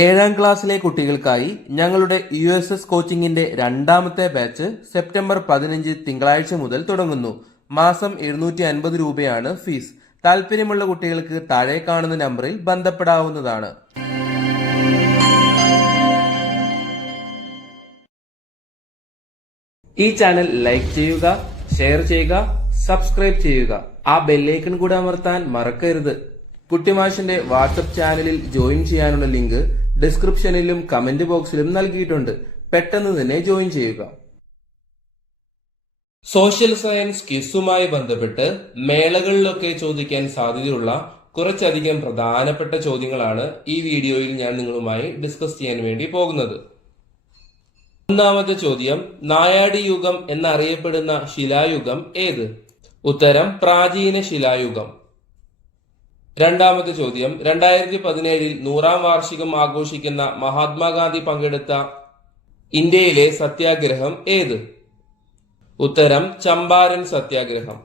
ഏഴാം ക്ലാസ്സിലെ കുട്ടികൾക്കായി ഞങ്ങളുടെ USS കോച്ചിങ്ങിന്റെ രണ്ടാമത്തെ ബാച്ച് സെപ്റ്റംബർ 15 തിങ്കളാഴ്ച മുതൽ തുടങ്ങുന്നു. മാസം 750 രൂപയാണ് ഫീസ്. താല്പര്യമുള്ള കുട്ടികൾക്ക് താഴെ കാണുന്ന നമ്പറിൽ ബന്ധപ്പെടാവുന്നതാണ്. ഈ ചാനൽ ലൈക്ക് ചെയ്യുക, ഷെയർ ചെയ്യുക, സബ്സ്ക്രൈബ് ചെയ്യുക. ആ ബെല്ലൈക്കൺ കൂടെ അമർത്താൻ മറക്കരുത്. കുട്ടിമാഷിന്റെ വാട്സ്ആപ്പ് ചാനലിൽ ജോയിൻ ചെയ്യാനുള്ള ലിങ്ക് ഡിസ്ക്രിപ്ഷനിലും കമന്റ് ബോക്സിലും നൽകിയിട്ടുണ്ട്. പെട്ടെന്ന് തന്നെ ജോയിൻ ചെയ്യുക. സോഷ്യൽ സയൻസ് ക്വിസുമായി ബന്ധപ്പെട്ട് മേളകളിലൊക്കെ ചോദിക്കാൻ സാധ്യതയുള്ള കുറച്ചധികം പ്രധാനപ്പെട്ട ചോദ്യങ്ങളാണ് ഈ വീഡിയോയിൽ ഞാൻ നിങ്ങളുമായി ഡിസ്കസ് ചെയ്യാൻ വേണ്ടി പോകുന്നത്. ഒന്നാമത്തെ ചോദ്യം, നായാടി യുഗം എന്നറിയപ്പെടുന്ന ശിലായുഗം ഏത്? ഉത്തരം പ്രാചീന ശിലായുഗം. രണ്ടാമത്തെ ചോദ്യം, 2017 100ാം വാർഷികം ആഘോഷിക്കുന്ന മഹാത്മാഗാന്ധി പങ്കെടുത്ത ഇന്ത്യയിലെ സത്യാഗ്രഹം ഏത്? ഉത്തരം ചമ്പാരൻ സത്യാഗ്രഹം.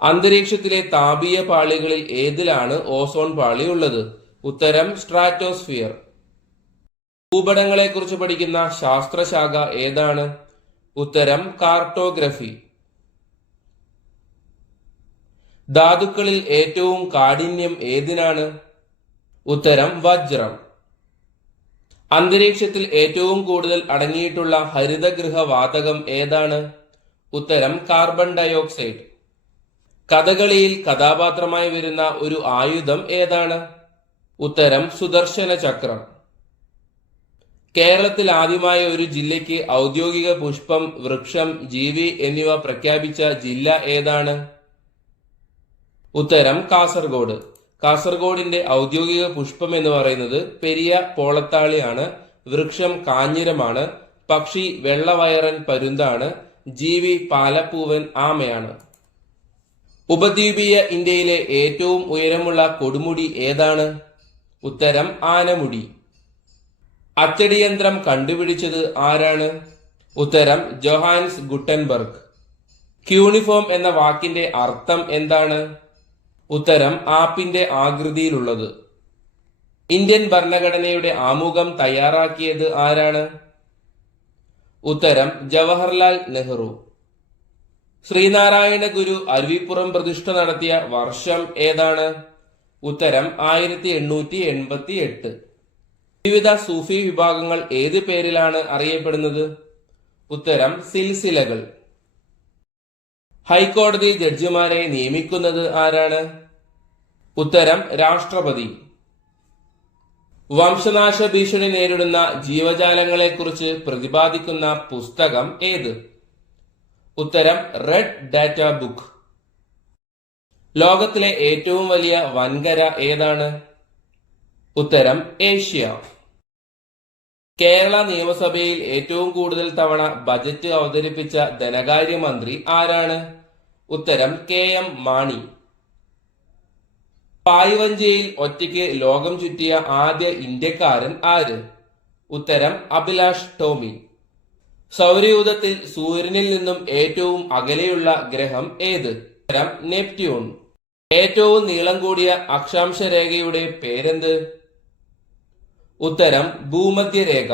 അന്തരീക്ഷത്തിലെ താപീയ പാളികളിൽ ഏതിലാണ് ഓസോൺ പാളി ഉള്ളത്? ഉത്തരം സ്ട്രാറ്റോസ്ഫിയർ. ഭൂപടങ്ങളെ കുറിച്ച് പഠിക്കുന്ന ശാസ്ത്രശാഖ ഏതാണ്? ഉത്തരം കാർട്ടോഗ്രഫി. ധാതുക്കളിൽ ഏറ്റവും കാഠിന്യം ഏതിനാണ്? ഉത്തരം വജ്രം. അന്തരീക്ഷത്തിൽ ഏറ്റവും കൂടുതൽ അടങ്ങിയിട്ടുള്ള ഹരിതഗൃഹ വാതകം ഏതാണ്? ഉത്തരം കാർബൺ ഡയോക്സൈഡ്. കഥകളിയിൽ കഥാപാത്രമായി വരുന്ന ഒരു ആയുധം ഏതാണ്? ഉത്തരം സുദർശന ചക്രം. കേരളത്തിൽ ആദ്യമായി ഒരു ജില്ലയ്ക്ക് ഔദ്യോഗിക പുഷ്പം, വൃക്ഷം, ജീവി എന്നിവ പ്രഖ്യാപിച്ച ജില്ല ഏതാണ്? ഉത്തരം കാസർഗോഡ്. കാസർഗോഡിന്റെ ഔദ്യോഗിക പുഷ്പം എന്ന് പറയുന്നത് പെരിയ പോളത്താളിയാണ്. വൃക്ഷം കാഞ്ഞിരമാണ്. പക്ഷി വെള്ളവയറൻ പരുന്താണ്. ജീവി പാലപ്പൂവൻ ആമയാണ്. ഉപദ്വീപീയ ഇന്ത്യയിലെ ഏറ്റവും ഉയരമുള്ള കൊടുമുടി ഏതാണ്? ഉത്തരം ആനമുടി. അച്ചടിയന്ത്രം കണ്ടുപിടിച്ചത് ആരാണ്? ഉത്തരം ജോഹാൻസ് ഗുട്ടൻബർഗ്. ക്യൂണിഫോം എന്ന വാക്കിന്റെ അർത്ഥം എന്താണ്? ഉത്തരം ആപ്പിന്റെ ആകൃതിയിലുള്ളത്. ഇന്ത്യൻ ഭരണഘടനയുടെ ആമുഖം തയ്യാറാക്കിയത് ആരാണ്? ഉത്തരം ജവഹർലാൽ നെഹ്റു. ശ്രീനാരായണ ഗുരു അരുവിപ്പുറം പ്രതിഷ്ഠ നടത്തിയ വർഷം ഏതാണ്? ഉത്തരം 1888. വിവിധ സൂഫി വിഭാഗങ്ങൾ ഏത് പേരിലാണ് അറിയപ്പെടുന്നത്? ഉത്തരം സിൽസിലകൾ. ഹൈക്കോടതി ജഡ്ജിമാരെ നിയമിക്കുന്നത് ആരാണ്? ഉത്തരം രാഷ്ട്രപതി. വംശനാശ ഭീഷണി നേരിടുന്ന ജീവജാലങ്ങളെക്കുറിച്ച് പ്രതിപാദിക്കുന്ന പുസ്തകം ഏത്? ഉത്തരം റെഡ് ഡാറ്റ ബുക്ക്. ലോകത്തിലെ ഏറ്റവും വലിയ വൻകര ഏതാണ്? ഉത്തരം ഏഷ്യ. കേരള നിയമസഭയിൽ ഏറ്റവും കൂടുതൽ തവണ ബജറ്റ് അവതരിപ്പിച്ച ധനകാര്യമന്ത്രി ആരാണ്? ഉത്തരം KM മാണി. പായ്വഞ്ചിയിൽ ഒറ്റയ്ക്ക് ലോകം ചുറ്റിയ ആദ്യ ഇന്ത്യക്കാരൻ ആര്? ഉത്തരം അഭിലാഷ് ടോമി. സൗരയൂഥത്തിൽ സൂര്യനിൽ നിന്നും ഏറ്റവും അകലെയുള്ള ഗ്രഹം ഏത്? ഉത്തരം നെപ്റ്റ്യൂൺ. ഏറ്റവും നീളം കൂടിയ അക്ഷാംശ രേഖയുടെ പേരെന്ത്? ഉത്തരം ഭൂമധ്യരേഖ.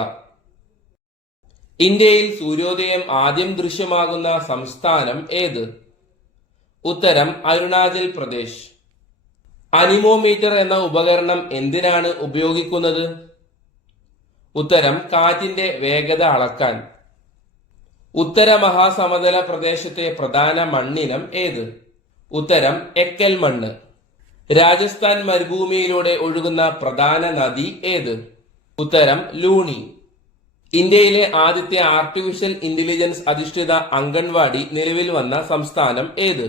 ഇന്ത്യയിൽ സൂര്യോദയം ആദ്യം ദൃശ്യമാകുന്ന സംസ്ഥാനം ഏത്? ഉത്തരം അരുണാചൽ പ്രദേശ്. അനിമോമീറ്റർ എന്ന ഉപകരണം എന്തിനാണ് ഉപയോഗിക്കുന്നത്? ഉത്തരം കാറ്റിന്റെ വേഗത അളക്കാൻ. ഉത്തര മഹാസമതല പ്രദേശത്തെ പ്രധാന മണ്ണിനം ഏത്? ഉത്തരം എക്കൽ മണ്ണ്. രാജസ്ഥാൻ മരുഭൂമിയിലൂടെ ഒഴുകുന്ന പ്രധാന നദി ഏത്? ഉത്തരം ലൂണി. ഇന്ത്യയിലെ ആദ്യത്തെ ആർട്ടിഫിഷ്യൽ ഇന്റലിജൻസ് അധിഷ്ഠിത അംഗൻവാടി നിലവിൽ വന്ന സംസ്ഥാനം ഏത്?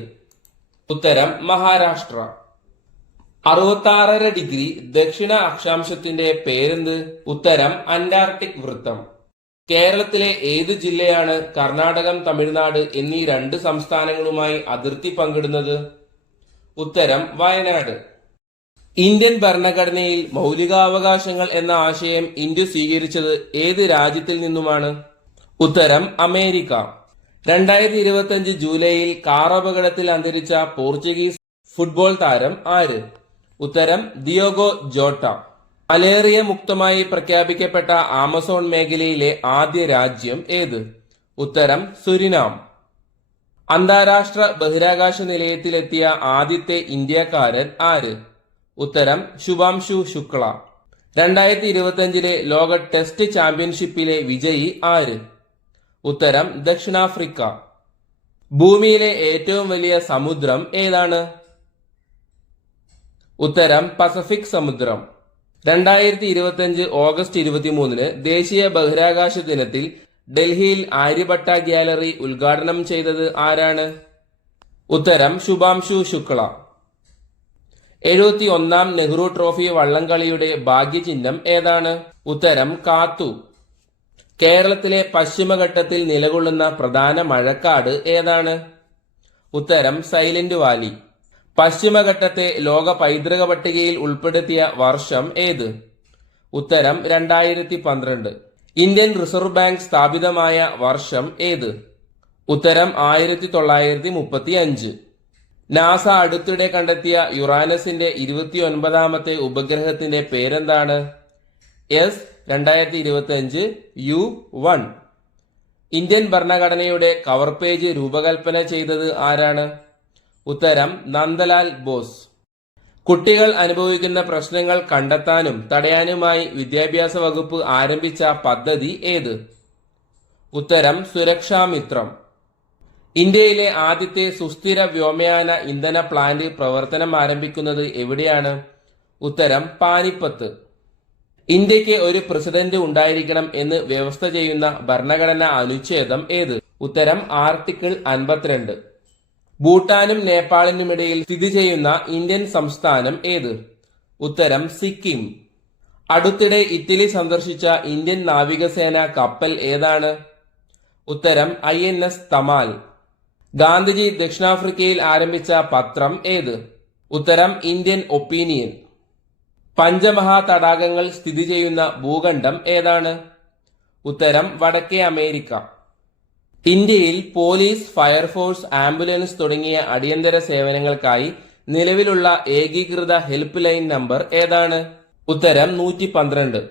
ഉത്തരം മഹാരാഷ്ട്ര. 66.5 ഡിഗ്രി ദക്ഷിണ അക്ഷാംശത്തിന്റെ പേരെന്ത്? ഉത്തരം അന്റാർട്ടിക് വൃത്തം. കേരളത്തിലെ ഏത് ജില്ലയാണ് കർണാടകം, തമിഴ്നാട് എന്നീ 2 സംസ്ഥാനങ്ങളുമായി അതിർത്തി പങ്കിടുന്നത്? ഉത്തരം വയനാട്. ഇന്ത്യൻ ഭരണഘടനയിൽ മൗലികാവകാശങ്ങൾ എന്ന ആശയം ഇന്ത്യ സ്വീകരിച്ചത് ഏത് രാജ്യത്തിൽ നിന്നുമാണ്? ഉത്തരം അമേരിക്ക. 2025 ജൂലൈയിൽ കാർ അപകടത്തിൽ അന്തരിച്ച പോർച്ചുഗീസ് ഫുട്ബോൾ താരം ആര്? ഉത്തരം ദിയോഗോ ജോട്ട. മലേറിയ മുക്തമായി പ്രഖ്യാപിക്കപ്പെട്ട ആമസോൺ മേഖലയിലെ ആദ്യ രാജ്യം ഏത്? ഉത്തരം സുരിനാം. അന്താരാഷ്ട്ര ബഹിരാകാശ നിലയത്തിലെത്തിയ ആദ്യത്തെ ഇന്ത്യക്കാരൻ ആര്? ഉത്തരം ശുഭാംശു ശുക്ല. 2025 ലോക ടെസ്റ്റ് ചാമ്പ്യൻഷിപ്പിലെ വിജയി ആര്? ഉത്തരം ദക്ഷിണാഫ്രിക്ക. ഭൂമിയിലെ ഏറ്റവും വലിയ സമുദ്രം ഏതാണ്? ഉത്തരം പസഫിക് സമുദ്രം. 2025 ഓഗസ്റ്റ് 23 ദേശീയ ബഹിരാകാശ ദിനത്തിൽ ഡൽഹിയിൽ ആര്യഭട്ട ഗ്യാലറി ഉദ്ഘാടനം ചെയ്തത് ആരാണ്? ഉത്തരം ശുഭാംശു ശുക്ല. 71ാം നെഹ്റു ട്രോഫി വള്ളംകളിയുടെ ഭാഗ്യചിഹ്നം ഏതാണ്? ഉത്തരം കാത്തു. കേരളത്തിലെ പശ്ചിമഘട്ടത്തിൽ നിലകൊള്ളുന്ന പ്രധാന മഴക്കാട് ഏതാണ്? ഉത്തരം സൈലന്റ് വാലി. പശ്ചിമഘട്ടത്തെ ലോക പൈതൃക പട്ടികയിൽ ഉൾപ്പെടുത്തിയ വർഷം ഏത്? ഉത്തരം 2012. ഇന്ത്യൻ റിസർവ് ബാങ്ക് സ്ഥാപിതമായ വർഷം ഏത്? ഉത്തരം 1935. നാസ അടുത്തിടെ കണ്ടെത്തിയ യുറാനസിന്റെ 29ാമത്തെ ഉപഗ്രഹത്തിന്റെ പേരെന്താണ്? S-2025 U-1. ഇന്ത്യൻ ഭരണഘടനയുടെ കവർ പേജ് രൂപകൽപ്പന ചെയ്തത് ആരാണ്? ഉത്തരം നന്ദലാൽ ബോസ്. കുട്ടികൾ അനുഭവിക്കുന്ന പ്രശ്നങ്ങൾ കണ്ടെത്താനും തടയാനുമായി വിദ്യാഭ്യാസ വകുപ്പ് ആരംഭിച്ച പദ്ധതി ഏത്? ഉത്തരം സുരക്ഷാമിത്രം. ഇന്ത്യയിലെ ആദ്യത്തെ സുസ്ഥിര വ്യോമയാന ഇന്ധന പ്ലാന്റ് പ്രവർത്തനം ആരംഭിക്കുന്നത് എവിടെയാണ്? ഉത്തരം പാനിപ്പത്ത്. ഇന്ത്യക്ക് ഒരു പ്രസിഡന്റ് ഉണ്ടായിരിക്കണം എന്ന് വ്യവസ്ഥ ചെയ്യുന്ന ഭരണഘടനാ അനുച്ഛേദം ഏത്? ഉത്തരം ആർട്ടിക്കിൾ 52. ഭൂട്ടാനും നേപ്പാളിനുമിടയിൽ സ്ഥിതി ചെയ്യുന്ന ഇന്ത്യൻ സംസ്ഥാനം ഏത്? ഉത്തരം സിക്കിം. അടുത്തിടെ ഇറ്റലി സന്ദർശിച്ച ഇന്ത്യൻ നാവികസേന കപ്പൽ ഏതാണ്? ഉത്തരം INS തമാൽ. ഗാന്ധിജി ദക്ഷിണാഫ്രിക്കയിൽ ആരംഭിച്ച പത്രം ഏത്? ഉത്തരം ഇന്ത്യൻ ഒപ്പീനിയൻ. പഞ്ചമഹാ തടാകങ്ങൾ സ്ഥിതി ചെയ്യുന്ന ഭൂഖണ്ഡം ഏതാണ്? ഉത്തരം വടക്കേ അമേരിക്ക. ഇന്ത്യയിൽ പോലീസ്, ഫയർഫോഴ്സ്, ആംബുലൻസ് തുടങ്ങിയ അടിയന്തര സേവനങ്ങൾക്കായി നിലവിലുള്ള ഏകീകൃത ഹെൽപ്പ് ലൈൻ നമ്പർ ഏതാണ്? ഉത്തരം 112.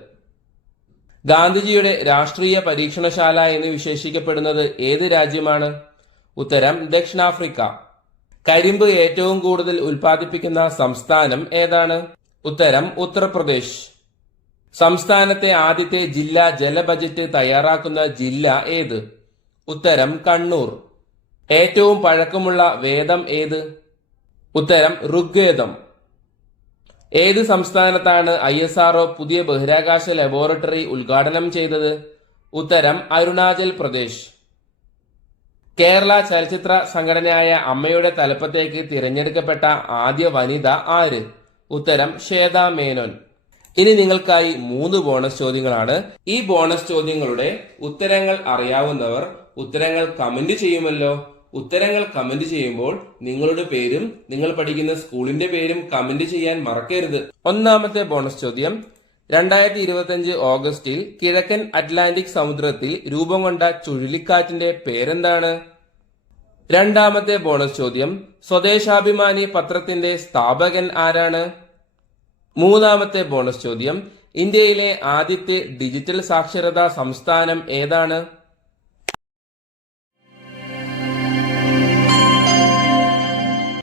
ഗാന്ധിജിയുടെ രാഷ്ട്രീയ പരീക്ഷണശാല എന്ന് വിശേഷിക്കപ്പെടുന്നത് ഏത് രാജ്യമാണ്? ഉത്തരം ദക്ഷിണാഫ്രിക്ക. കരിമ്പ് ഏറ്റവും കൂടുതൽ ഉൽപ്പാദിപ്പിക്കുന്ന സംസ്ഥാനം ഏതാണ്? ഉത്തരം ഉത്തർപ്രദേശ്. സംസ്ഥാനത്തെ ആദ്യത്തെ ജില്ലാ ജല ബജറ്റ് തയ്യാറാക്കുന്ന ജില്ല ഏത്? ഉത്തരം കണ്ണൂർ. ഏറ്റവും പഴക്കമുള്ള വേദം ഏത്? ഉത്തരം ഋഗ്വേദം. ഏത് സംസ്ഥാനത്താണ് ISRO പുതിയ ബഹിരാകാശ ലബോറട്ടറി ഉദ്ഘാടനം ചെയ്തത്? ഉത്തരം അരുണാചൽ പ്രദേശ്. കേരള ചലച്ചിത്ര സംഘടനയായ അമ്മയുടെ തലപ്പത്തേക്ക് തിരഞ്ഞെടുക്കപ്പെട്ട ആദ്യ വനിത ആര്? ഉത്തരം ശ്വേത മേനോൻ. ഇനി നിങ്ങൾക്കായി 3 ബോണസ് ചോദ്യങ്ങളാണ്. ഈ ബോണസ് ചോദ്യങ്ങളുടെ ഉത്തരങ്ങൾ അറിയാവുന്നവർ ഉത്തരങ്ങൾ കമന്റ് ചെയ്യുമല്ലോ. ഉത്തരങ്ങൾ കമന്റ് ചെയ്യുമ്പോൾ നിങ്ങളുടെ പേരും നിങ്ങൾ പഠിക്കുന്ന സ്കൂളിന്റെ പേരും കമന്റ് ചെയ്യാൻ മറക്കരുത്. ഒന്നാമത്തെ ബോണസ് ചോദ്യം: 2025 ഓഗസ്റ്റിൽ കിഴക്കൻ അറ്റ്ലാന്റിക് സമുദ്രത്തിൽ രൂപം കൊണ്ട ചുഴലിക്കാറ്റിന്റെ പേരെന്താണ്? രണ്ടാമത്തെ ബോണസ് ചോദ്യം: സ്വദേശാഭിമാനി പത്രത്തിന്റെ സ്ഥാപകൻ ആരാണ്? മൂന്നാമത്തെ ബോണസ് ചോദ്യം: ഇന്ത്യയിലെ ആദ്യത്തെ ഡിജിറ്റൽ സാക്ഷരതാ സംസ്ഥാനം ഏതാണ്?